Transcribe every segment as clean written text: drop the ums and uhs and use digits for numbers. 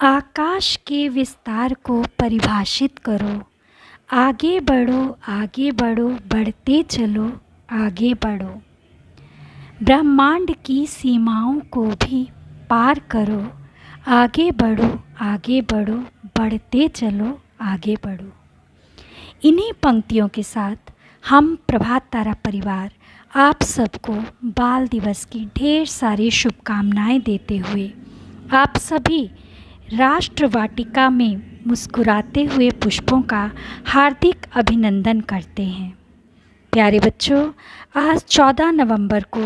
आकाश के विस्तार को परिभाषित करो। आगे बढ़ो, बढ़ते चलो, आगे बढ़ो। ब्रह्मांड की सीमाओं को भी पार करो। आगे बढ़ो, बढ़ते चलो, आगे बढ़ो। इन्हीं पंक्तियों के साथ हम प्रभात तारा परिवार आप सबको बाल दिवस की ढेर सारी शुभकामनाएं देते हुए आप सभी राष्ट्र वाटिका में मुस्कुराते हुए पुष्पों का हार्दिक अभिनंदन करते हैं। प्यारे बच्चों, आज 14 नवंबर को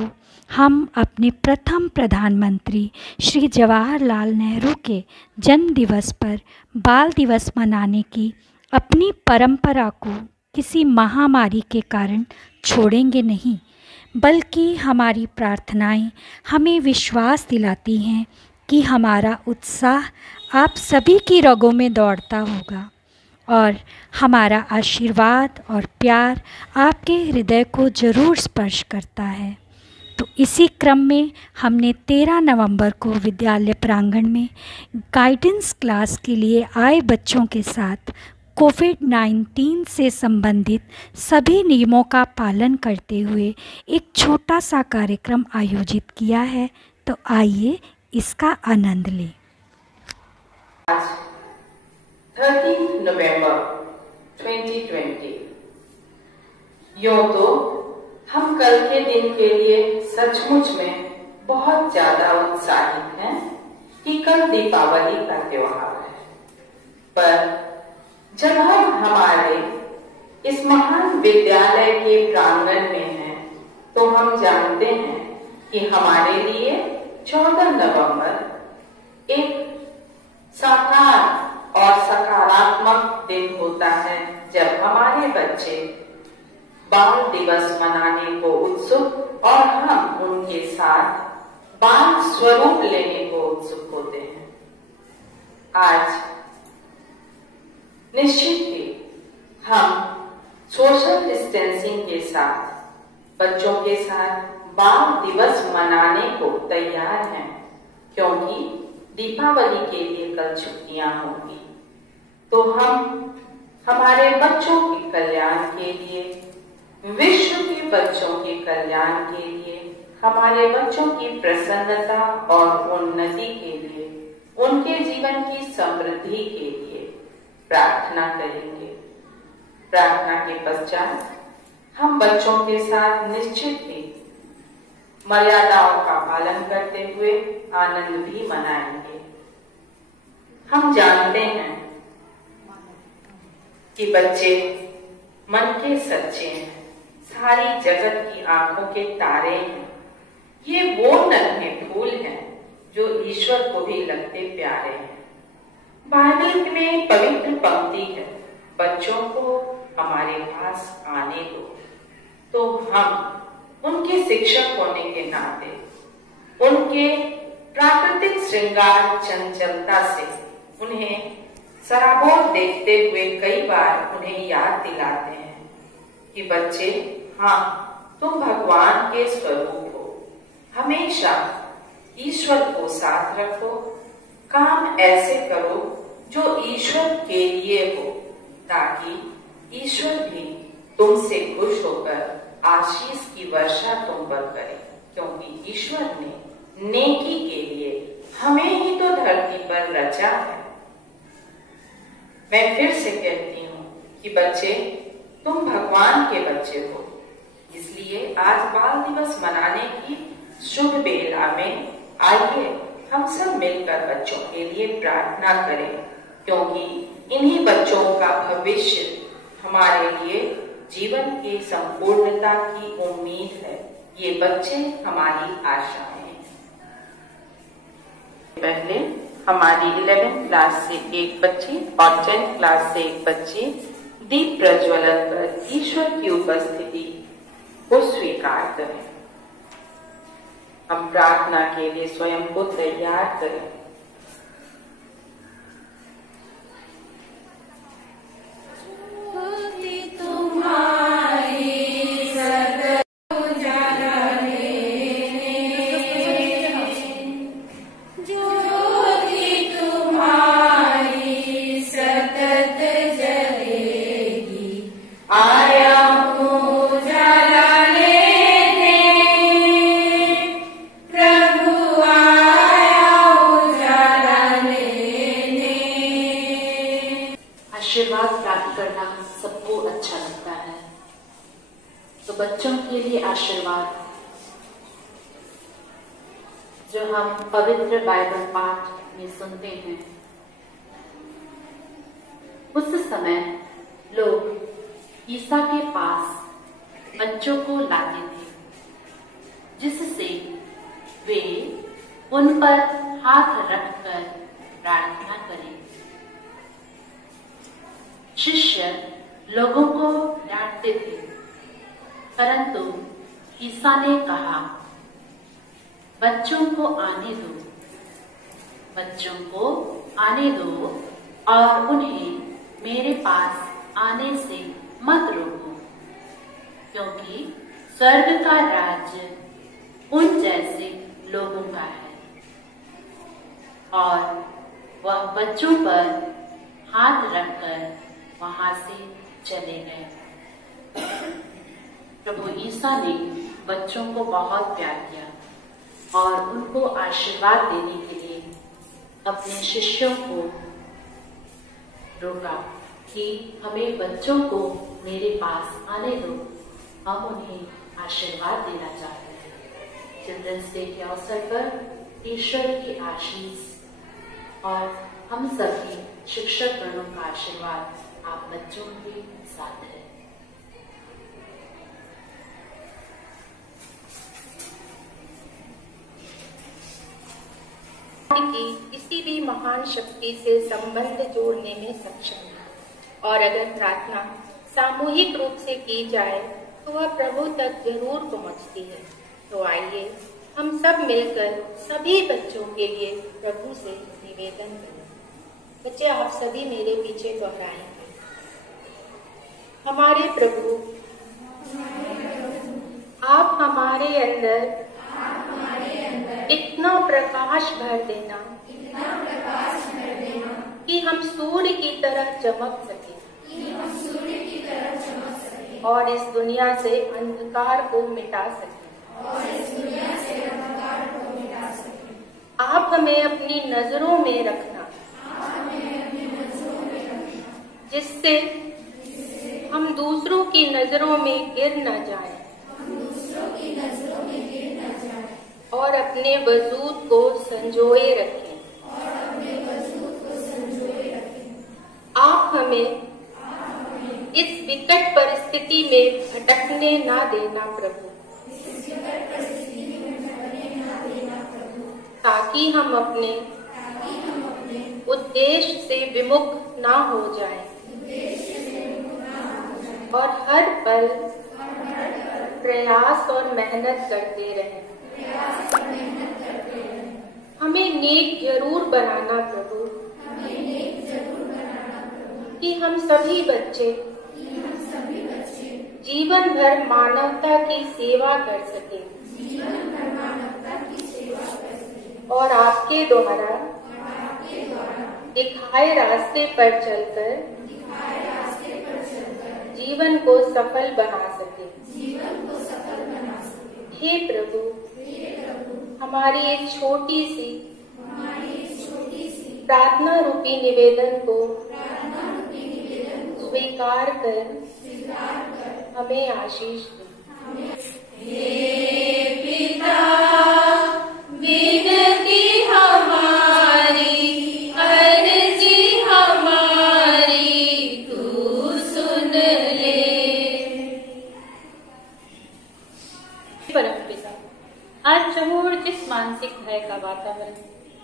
हम अपने प्रथम प्रधानमंत्री श्री जवाहरलाल नेहरू के जन्म दिवस पर बाल दिवस मनाने की अपनी परंपरा को किसी महामारी के कारण छोड़ेंगे नहीं, बल्कि हमारी प्रार्थनाएं हमें विश्वास दिलाती हैं कि हमारा उत्साह आप सभी की रगों में दौड़ता होगा और हमारा आशीर्वाद और प्यार आपके हृदय को ज़रूर स्पर्श करता है। तो इसी क्रम में हमने 13 नवंबर को विद्यालय प्रांगण में गाइडेंस क्लास के लिए आए बच्चों के साथ कोविड-19 से संबंधित सभी नियमों का पालन करते हुए एक छोटा सा कार्यक्रम आयोजित किया है। तो आइए इसका आनंद लें। आज 13 नवंबर 2020 यूँ तो हम कल के दिन के लिए सचमुच में बहुत ज्यादा उत्साहित हैं कि कल दीपावली का त्योहार है, पर जब हम हमारे इस महान विद्यालय के प्रांगण में हैं तो हम जानते हैं कि हमारे लिए 14 नवंबर एक साकार और सकारात्मक दिन होता है, जब हमारे बच्चे बाल दिवस मनाने को उत्सुक और हम उनके साथ बाल स्वरूप लेने को उत्सुक होते हैं। आज निश्चित ही हम सोशल डिस्टेंसिंग के साथ बच्चों के साथ बाल दिवस मनाने को तैयार हैं, क्योंकि दीपावली के लिए कल छुट्टियां होंगी। तो हम हमारे बच्चों के कल्याण के लिए, विश्व के बच्चों के कल्याण के लिए, हमारे बच्चों की प्रसन्नता और उन्नति के लिए, उनके जीवन की समृद्धि के लिए प्रार्थना करेंगे। प्रार्थना के पश्चात हम बच्चों के साथ निश्चित ही मर्यादाओं का पालन करते हुए आनंद भी मनाएंगे। हम जानते हैं कि बच्चे मन के सच्चे हैं, सारी जगत की आंखों के तारे हैं। ये वो नन्हे फूल हैं जो ईश्वर को भी लगते प्यारे हैं। बाइबल में पवित्र पंक्ति है, बच्चों को हमारे पास आने दो। तो हम उनके शिक्षक होने के नाते उनके प्राकृतिक श्रृंगार चंचलता से उन्हें सराबोर देखते हुए कई बार उन्हें याद दिलाते हैं कि बच्चे, हाँ, तुम भगवान के स्वरूप हो, हमेशा ईश्वर को साथ रखो, काम ऐसे करो जो ईश्वर के लिए हो, ताकि ईश्वर भी तुमसे खुश होकर आशीष की वर्षा तुम पर करे, क्योंकि ईश्वर ने नेकी के लिए हमें ही तो धरती पर रचा है। मैं फिर से कहती हूँ कि बच्चे, तुम भगवान के बच्चे हो, इसलिए आज बाल दिवस मनाने की शुभ बेला में आइए हम सब मिलकर बच्चों के लिए प्रार्थना करें, क्योंकि इन्हीं बच्चों का भविष्य हमारे लिए जीवन की संपूर्णता की उम्मीद है। ये बच्चे हमारी आशाएं हैं। पहले हमारी 11th क्लास से एक बच्ची और 10th क्लास से एक बच्ची दीप प्रज्वलन कर ईश्वर की उपस्थिति को स्वीकार करें। हम प्रार्थना के लिए स्वयं को तैयार करें। ज्योति तुम्हारी बात करना सबको अच्छा लगता है, तो बच्चों के लिए आशीर्वाद जो हम पवित्र बाइबल पाठ में सुनते हैं, उस समय लोग ईसा के पास बच्चों को लाते थे, जिससे वे उन पर हाथ रखकर प्रार्थना करें। शिष्य लोगों को डांटते थे, परंतु ईसा ने कहा, बच्चों को आने दो, बच्चों को आने दो और उन्हें मेरे पास आने से मत रोको, क्योंकि स्वर्ग का राज्य उन जैसे लोगों का है। और वह बच्चों पर हाथ रखकर वहां से चले गए। प्रभु ईसा ने बच्चों को बहुत प्यार किया और उनको आशीर्वाद देने के लिए अपने शिष्यों को रोका कि हमें बच्चों को मेरे पास आने दो, हम उन्हें आशीर्वाद देना चाहते हैं। चिल्ड्रंस डे के अवसर पर ईश्वर की आशीष और हम सभी शिक्षक गणों का आशीर्वाद आप बच्चों के साथ है। की किसी भी महान शक्ति से संबंध जोड़ने में सक्षम है और अगर प्रार्थना सामूहिक रूप से की जाए तो वह प्रभु तक जरूर पहुंचती है। तो आइए हम सब मिलकर सभी बच्चों के लिए प्रभु से निवेदन करें। बच्चे, आप सभी मेरे पीछे दोहराएंगे। हमारे प्रभु, आप हमारे अंदर इतना प्रकाश भर देना कि हम सूर्य की तरह चमक सके और इस दुनिया से अंधकार को मिटा सके। आप हमें अपनी नजरों में रखना, जिससे हम दूसरों की नजरों में गिर न जाएं और अपने वजूद को संजोए रखें। आप हमें इस विकट परिस्थिति में भटकने ना देना प्रभु, ताकि हम अपने उद्देश्य से विमुख ना हो जाएं और हर पल प्रयास और मेहनत करते रहें। हमें नेक जरूर बनाना प्रभु, कि हम सभी बच्चे जीवन भर मानवता की सेवा कर सकें और आपके द्वारा दिखाए रास्ते पर चलकर जीवन को सफल बना सके। हे प्रभु, हमारी एक छोटी सी प्रार्थना रूपी निवेदन को स्वीकार कर हमें आशीष दे। हे पिता, विनती हमारी, अर्जी हमारी तू सुन ले। परमपिता, आज चहुर जिस मानसिक भय का वातावरण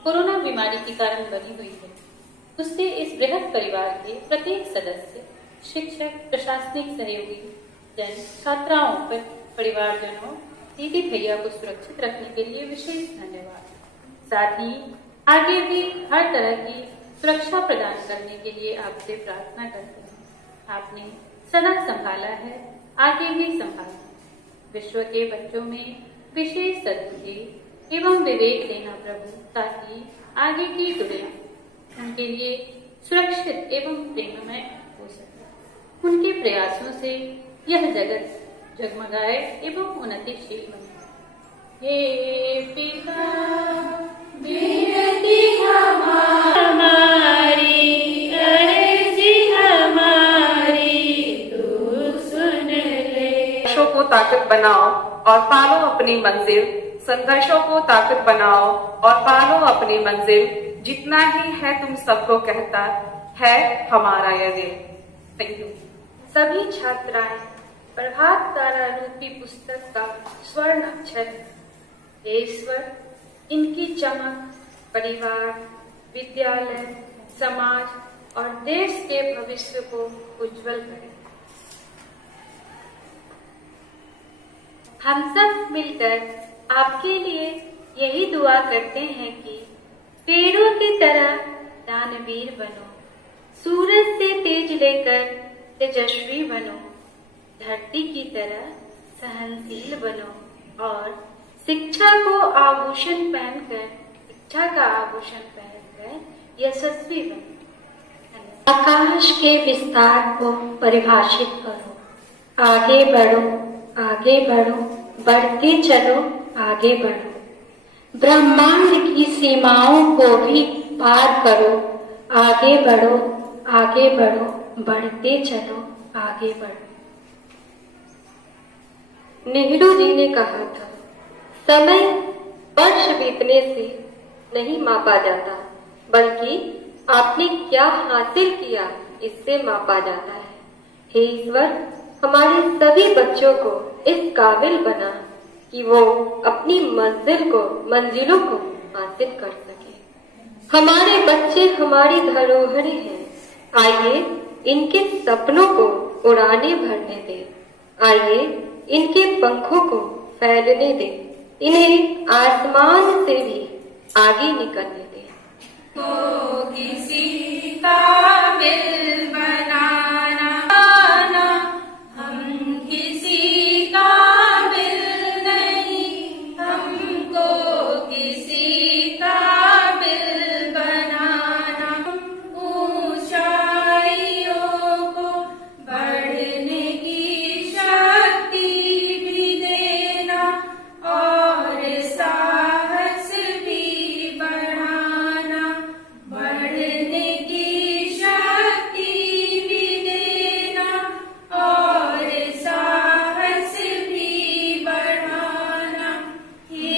कोरोना बीमारी के कारण बनी हुई है, उससे इस बृहद परिवार के प्रत्येक सदस्य, शिक्षक, प्रशासनिक सहयोगी जन, छात्राओं पर परिवारजनों, दीदी भैया को सुरक्षित रखने के लिए विशेष धन्यवाद। साथ ही आगे भी हर तरह की सुरक्षा प्रदान करने के लिए आपसे प्रार्थना करते हैं। आपने सदा संभाला है, आगे भी संभालना। विश्व के बच्चों में विशेष सद्बुद्धि एवं विवेक देना प्रभु, ताकि आगे की दुनिया उनके लिए सुरक्षित एवं प्रेममय हो सके। उनके प्रयासों से यह जगत जगमगाए एवं उन्नतिशील बने। हे पिता, विनती हमारी, अर्जी हमारी बनाओ और पालो अपनी मंजिल, संघर्षों को ताकत बनाओ और पालो अपनी मंजिल, जितना ही है तुम सबको कहता है हमारा यह दिल। Thank you. सभी छात्राएं प्रभात तारा रूपी पुस्तक का स्वर्ण अक्षर है। हे ईश्वर, इनकी चमक परिवार, विद्यालय, समाज और देश के भविष्य को उज्जवल करें। हम सब मिलकर आपके लिए यही दुआ करते हैं कि पेड़ों की तरह दानवीर बनो, सूरज से तेज लेकर तेजस्वी बनो, धरती की तरह सहनशील बनो और शिक्षा को आभूषण पहनकर, शिक्षा का आभूषण पहनकर यशस्वी बनो। आकाश के विस्तार को परिभाषित करो, आगे बढ़ो, आगे बढ़ो, बढ़ते चलो, आगे बढ़ो। ब्रह्मांड की सीमाओं को भी पार करो, आगे बढ़ो, आगे बढ़ो, बढ़ते चलो, आगे बढ़ो। नेहरू जी ने कहा था, समय वर्ष बीतने से नहीं मापा जाता, बल्कि आपने क्या हासिल किया इससे मापा जाता है। हे ईश्वर, हमारे सभी बच्चों को इस काबिल बना कि वो अपनी मंजिलों को हासिल कर सके। हमारे बच्चे हमारी धरोहरें हैं, आइए इनके सपनों को उड़ाने भरने दे, आइए इनके पंखों को फैलने दे, इन्हें आसमान से भी आगे निकलने दे। को किसी काबिल बनाना, हम किसी काबिल नहीं, हमको किसी काबिल बनाना। ऊंचाइयों को बढ़ने की शक्ति भी देना और साहस भी बढ़ाना, बढ़ने की शक्ति भी देना और साहस भी बढ़ाना। हे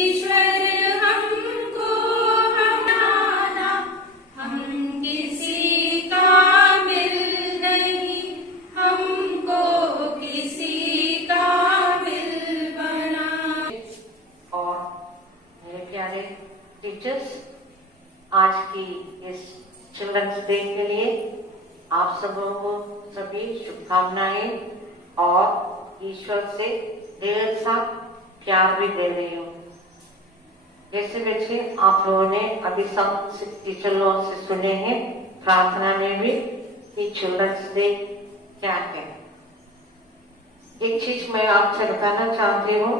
ईश्वर, हमको बनाना, हम किसी काबिल नहीं, हमको किसी काबिल बना। और मेरे प्यारे टीचर्स, आज की इस चिल्ड्रंस डे के लिए आप सबों को सभी शुभकामनाएं और ईश्वर से ढेर सा प्यार भी दे रही हूँ। जैसे बच्चे आप लोगों ने अभी सब टीचर लोगों से सुने हैं प्रार्थना में भी कि चिल्ड्रंस डे क्या है। एक चीज मैं आपसे बताना चाहती हूँ,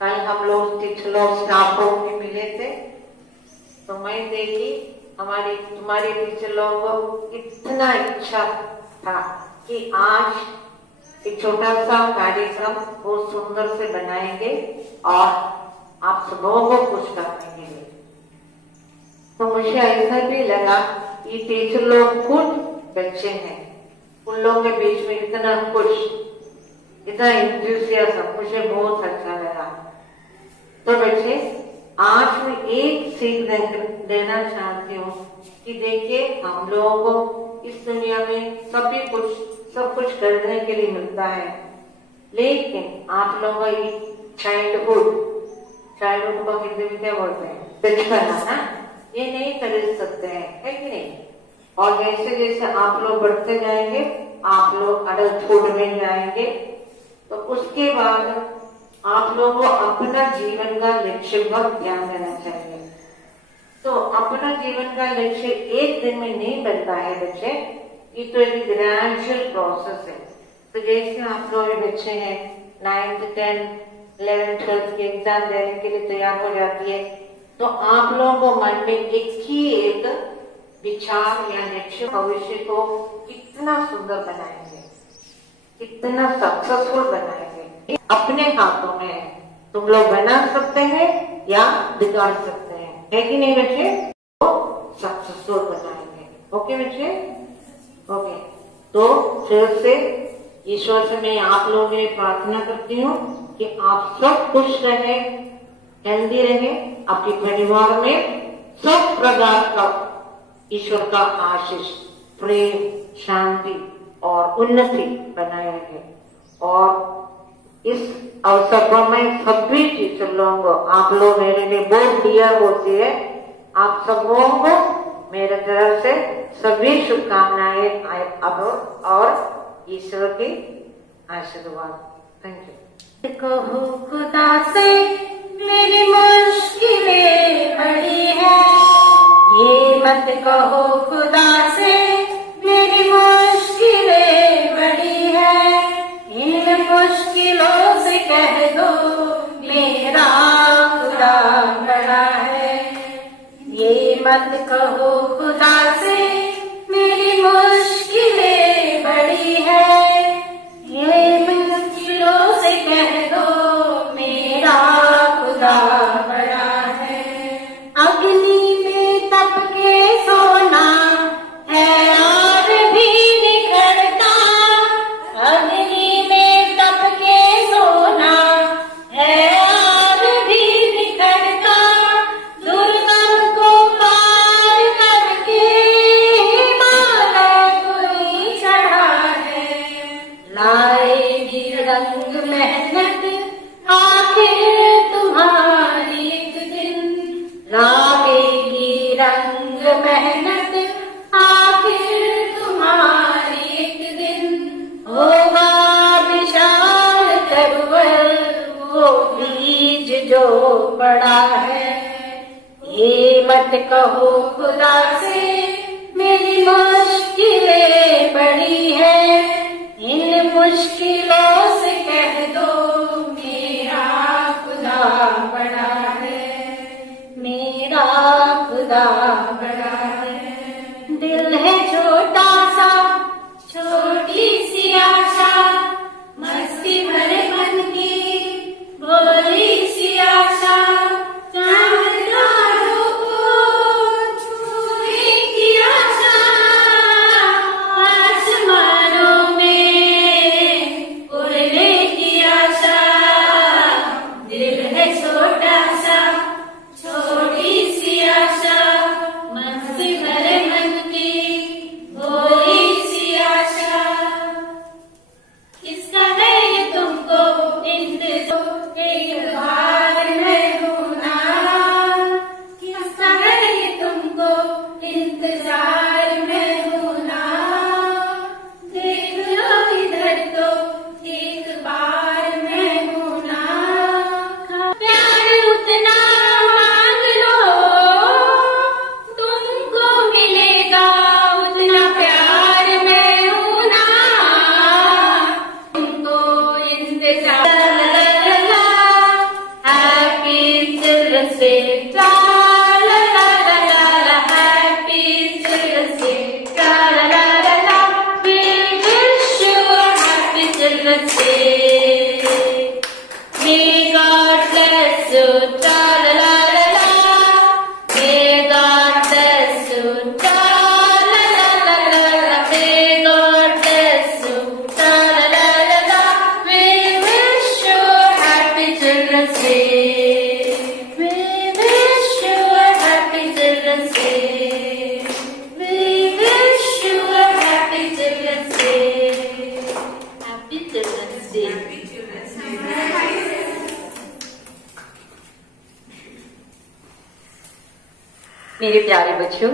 कल हम लोग टीचर लोग स्टाफ लोग भी मिले थे, तो मैं देखी तुम्हारे टीचर लोगों को इतना इच्छा था कि आज एक छोटा सा कार्यक्रम बहुत सुंदर से बनाएंगे और आप सबों को खुश करने के लिए। तो मुझे ऐसा भी लगा कि टीचर लोग खुद बच्चे हैं, उन लोगों के बीच में इतना खुश, इतना इंथुसियाज्म, मुझे बहुत अच्छा लगा। तो बच्चे, आज मैं एक सीख देना चाहती हूँ कि देखिए, हम लोगों को इस दुनिया में सब कुछ करने के लिए मिलता है, लेकिन आप लोगों की चाइल्डहुड को हिंदी में क्या बोलते हैं, बचपना ना, ये नहीं खरीद सकते हैं, है कि नहीं। और जैसे जैसे आप लोग बढ़ते जाएंगे, आप लोग अडल्टहुड में जाएंगे, तो उसके बाद आप लोगों को अपना जीवन का लक्ष्य पर ध्यान देना चाहिए। तो अपना जीवन का लक्ष्य एक दिन में नहीं बनता है बच्चे, ये तो एक ग्रेजुअल प्रोसेस है। तो जैसे आप लोग बच्चे हैं 9th 10th 11th 12th के एग्जाम देने के लिए तैयार हो जाती है, तो आप लोगों को मन में एक विचार या लक्ष्य भविष्य को कितना सुंदर बनाएंगे, कितना सक्सेसफुल बनाएंगे, अपने हाथों में है। तुम लोग बना सकते हैं या बिगाड़ सकते हैं, है कि नहीं बच्चे। तो सक्सेसफुल बनाएंगे। ओके बच्चे, ओके। तो फिर से ईश्वर से मैं आप लोगों के लिए प्रार्थना करती हूँ कि आप सब खुश रहे, हेल्दी रहे, आपके परिवार में सब प्रकार का ईश्वर का आशीष, प्रेम, शांति और उन्नति बनाए रहे। और इस अवसर पर मैं सभी टीचर लोगों को, आप लोग मेरे लिए बहुत डियर होती है, आप सब लोगों को मेरे तरफ से सभी शुभकामनाएं और ईश्वर की आशीर्वाद। Thank you. कहो खुदा से मेरी मुश्किलें बड़ी है, ये मत कहो खुदा से मेरी मुश्किलें बड़ी है, इन मुश्किलों से कह दो मेरा खुदा बड़ा है। ये मत कहो खुदा से मेरी मुश्किलें बड़ी है, ये मुश्किलों से कह दो मेरा खुदा बड़ा है। अग्नि में तप के सोना है और भी निखरता, अग्नि में तप के सोना है और भी निखरता, दुर्गम को पार करके हिमालय कोई चढ़ा है। लाएगी रंग मेहनत आखिर तुम्हारी एक दिन, लाएगी रंग मेहनत आखिर तुम्हारी एक दिन, होगा विशाल तरवर वो बीज जो बड़ा है। ये मत कहो खुदा से मेरी मुश्किलें बड़ी है, इन मुश्किलों से कह दो मेरा खुदा बड़ा है, मेरा खुदा बड़ा है। दिल है छोटा सा, छोटी सी आशा, मस्ती भरे मन की भोली सी आशा, चांदतारों को छूने की आशा, आसमानों में उड़ने की आशा। दिल है छोटा सा, छोटी सी आशा, मस्ती भरे मन की भोली सी आशा। किसका है ये तुमको इंतजार, एक बार मैं हूं ना, किसका है ये तुमको इंतजार मैं हूं ना, देख लो इधर तो एक बार मैं हूं ना। प्यार उतना मांग लो तुमको मिलेगा उतना प्यार मैं हूं ना, तुमको इंतजार। हैप्पी चिल्ड्रंस डे, ला ला ला ला ला, हैप्पी चिल्ड्रंस डे, ला ला ला ला ला, we wish you a happy Children's Day. May God bless you, la la la la la, may God bless you, la la la la la, may God bless you, la la la la la, we wish you a happy Children's Day, we wish you a happy Children's Day, we wish you a happy Children's Day, happy Children's Day. मेरे प्यारे बच्चों,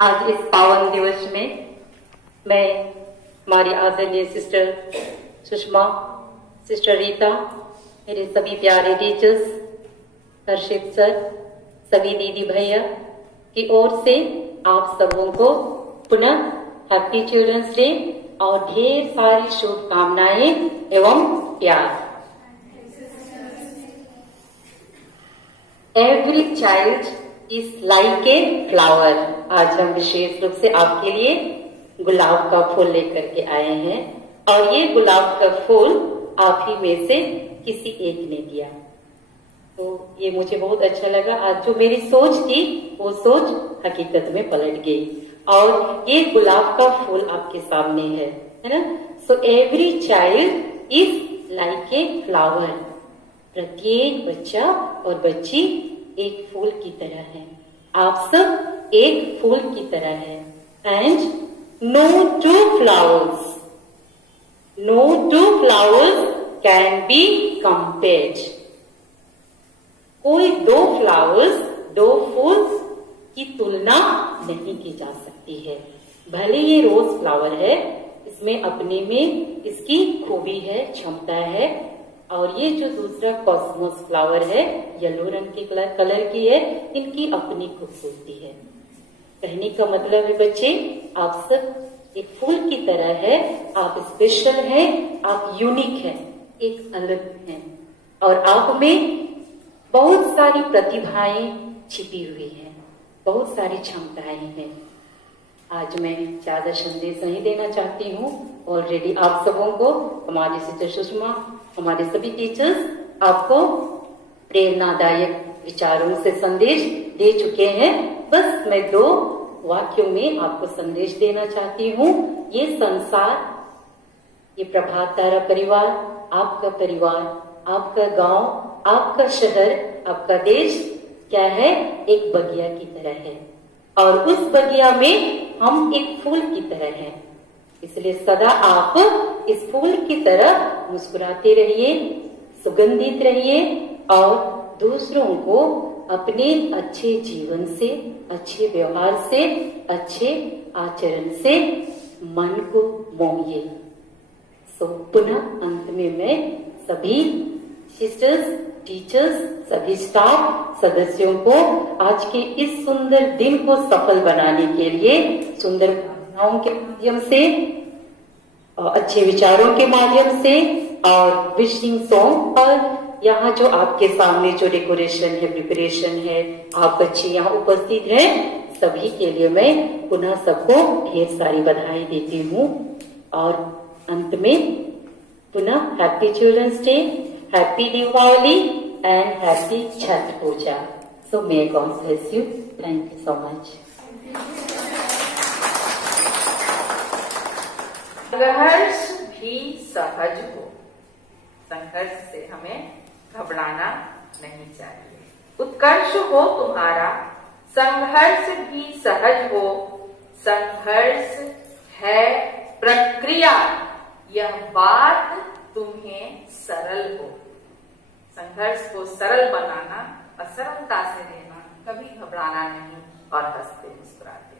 आज इस पावन दिवस में मैं हमारी आदरणीय सिस्टर सुषमा, सिस्टर रीता, मेरे सभी प्यारे टीचर्स, हर्षित सर, सभी दीदी भैया की ओर से आप सबों को पुनः हैप्पी चिल्ड्रंस डे और ढेर सारी शुभकामनाएं एवं प्यार। Every child is like a flower. आज हम विशेष रूप से आपके लिए गुलाब का फूल लेकर के आए हैं और ये गुलाब का फूल आप ही में से किसी एक ने दिया, तो ये मुझे बहुत अच्छा लगा। आज जो मेरी सोच थी वो सोच हकीकत में पलट गई और ये गुलाब का फूल आपके सामने है ना। So every child is like a flower. प्रत्येक बच्चा और बच्ची एक फूल की तरह है। आप सब एक फूल की तरह है। And no two flowers can be compared. कोई दो फूल की तुलना नहीं की जा सकती है। भले ये रोज फ्लावर है, इसमें अपने में इसकी खूबी है, क्षमता है, और ये जो दूसरा कॉस्मोस फ्लावर है, येलो रंग के कलर की है, इनकी अपनी खूबसूरती है। कहने का मतलब है बच्चे, आप सब एक फूल की तरह है, आप स्पेशल हैं, आप यूनिक हैं, एक अलग हैं, और आप में बहुत सारी प्रतिभाएं छिपी हुई हैं, बहुत सारी क्षमताएं हैं। आज मैं ज्यादा संदेश नहीं देना चाहती हूँ। ऑलरेडी आप सबों को हमारी सिस्टर सुषमा, हमारे सभी टीचर्स आपको प्रेरणादायक विचारों से संदेश दे चुके हैं। बस मैं 2 वाक्यों में आपको संदेश देना चाहती हूँ। ये संसार, ये प्रभात तारा परिवार, आपका परिवार, आपका गांव, आपका शहर, आपका देश क्या है? एक बगिया की तरह है, और उस बगिया में हम एक फूल की तरह हैं। इसलिए सदा आप इस फूल की तरह मुस्कुराते रहिए, सुगंधित रहिए, और दूसरों को अपने अच्छे जीवन से, अच्छे व्यवहार से, अच्छे आचरण से मन को मोहिए। सो पुनः अंत में मैं सभी सिस्टर्स, टीचर्स, सभी स्टाफ सदस्यों को आज के इस सुंदर दिन को सफल बनाने के लिए सुंदर भावनाओं के माध्यम से, अच्छे विचारों के माध्यम से, और विशिंग सॉन्ग, और यहाँ जो आपके सामने जो डेकोरेशन है, प्रिपरेशन है, आप बच्चे यहाँ उपस्थित हैं, सभी के लिए मैं पुनः सबको ढेर सारी बधाई देती हूँ। और अंत में पुनः happy children's day, happy Deepavali and happy Chhath Puja. So may God bless you. Thank you so much. संघर्ष भी सहज हो, संघर्ष से हमें घबराना नहीं चाहिए। उत्कर्ष हो तुम्हारा, संघर्ष भी सहज हो, संघर्ष है प्रक्रिया, यह बात तुम्हें सरल हो। संघर्ष को सरल बनाना और सरलता से लेना, कभी घबराना नहीं, और हंसते मुस्कुराते।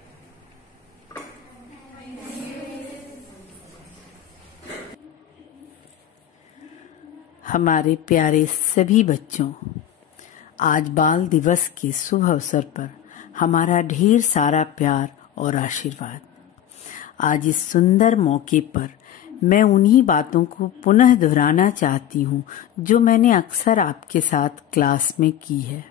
हमारे प्यारे सभी बच्चों, आज बाल दिवस के शुभ अवसर पर हमारा ढेर सारा प्यार और आशीर्वाद। आज इस सुंदर मौके पर मैं उन्हीं बातों को पुनः दोहराना चाहती हूँ जो मैंने अक्सर आपके साथ क्लास में की है।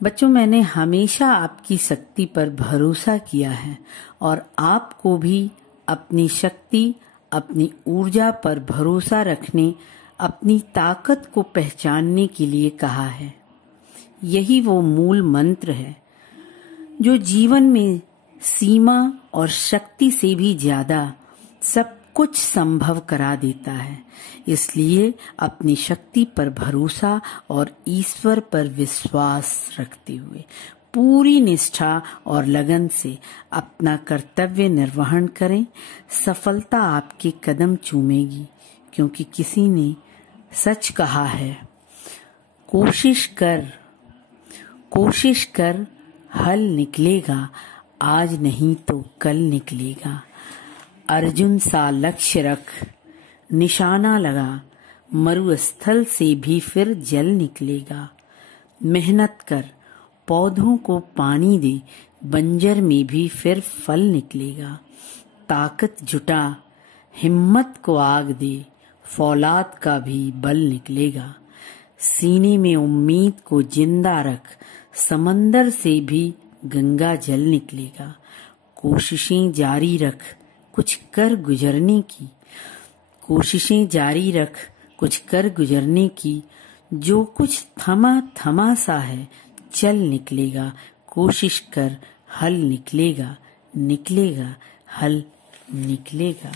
बच्चों, मैंने हमेशा आपकी शक्ति पर भरोसा किया है और आपको भी अपनी शक्ति, अपनी ऊर्जा पर भरोसा रखने, अपनी ताकत को पहचानने के लिए कहा है। यही वो मूल मंत्र है जो जीवन में सीमा और शक्ति से भी ज्यादा सब कुछ संभव करा देता है। इसलिए अपनी शक्ति पर भरोसा और ईश्वर पर विश्वास रखते हुए पूरी निष्ठा और लगन से अपना कर्तव्य निर्वहन करें। सफलता आपके कदम चूमेगी, क्योंकि किसी ने सच कहा है, कोशिश कर हल निकलेगा, आज नहीं तो कल निकलेगा। अर्जुन सा लक्ष्य रख, निशाना लगा, मरुस्थल से भी फिर जल निकलेगा। मेहनत कर, पौधों को पानी दे, बंजर में भी फिर फल निकलेगा। ताकत जुटा, हिम्मत को आग दे, फौलाद का भी बल निकलेगा। सीने में उम्मीद को जिंदा रख, समंदर से भी गंगा जल निकलेगा। कोशिशें जारी रख, कुछ कर गुजरने की, कोशिशें जारी रख, कुछ कर गुजरने की। जो कुछ थमा थमा सा है, चल निकलेगा। कोशिश कर, हल निकलेगा, निकलेगा, हल निकलेगा।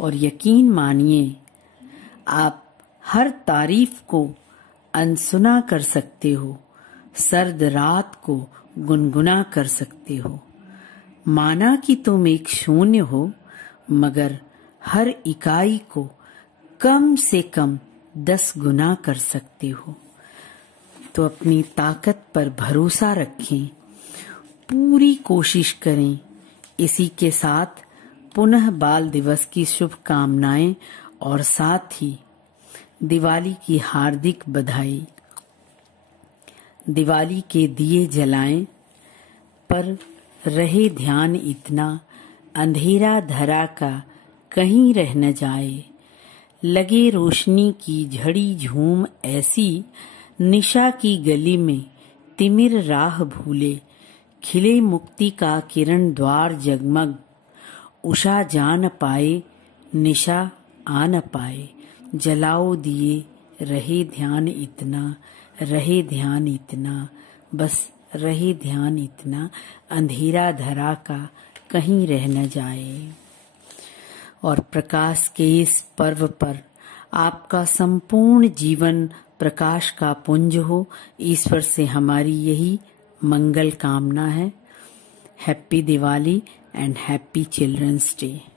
और यकीन मानिए आप हर तारीफ को अनसुना कर सकते हो, सर्द रात को गुनगुना कर सकते हो। माना कि तुम एक शून्य हो, मगर हर इकाई को कम से कम 10 गुना कर सकते हो। तो अपनी ताकत पर भरोसा रखें, पूरी कोशिश करें। इसी के साथ पुनः बाल दिवस की शुभकामनाएं और साथ ही दिवाली की हार्दिक बधाई। दिवाली के दिए जलाएं, पर रहे ध्यान इतना, अंधेरा धरा का कहीं रह न जाए। लगे रोशनी की झड़ी झूम ऐसी, निशा की गली में तिमिर राह भूले। खिले मुक्ति का किरण द्वार जगमग, उषा जा न पाए, निशा आ न पाए। जलाओ दिए, रहे ध्यान इतना, रहे ध्यान इतना, बस रहे ध्यान इतना, अंधेरा धरा का कहीं रह न जाए। और प्रकाश के इस पर्व पर आपका संपूर्ण जीवन प्रकाश का पुंज हो, ईश्वर से हमारी यही मंगल कामना है। Happy Diwali and happy children's day.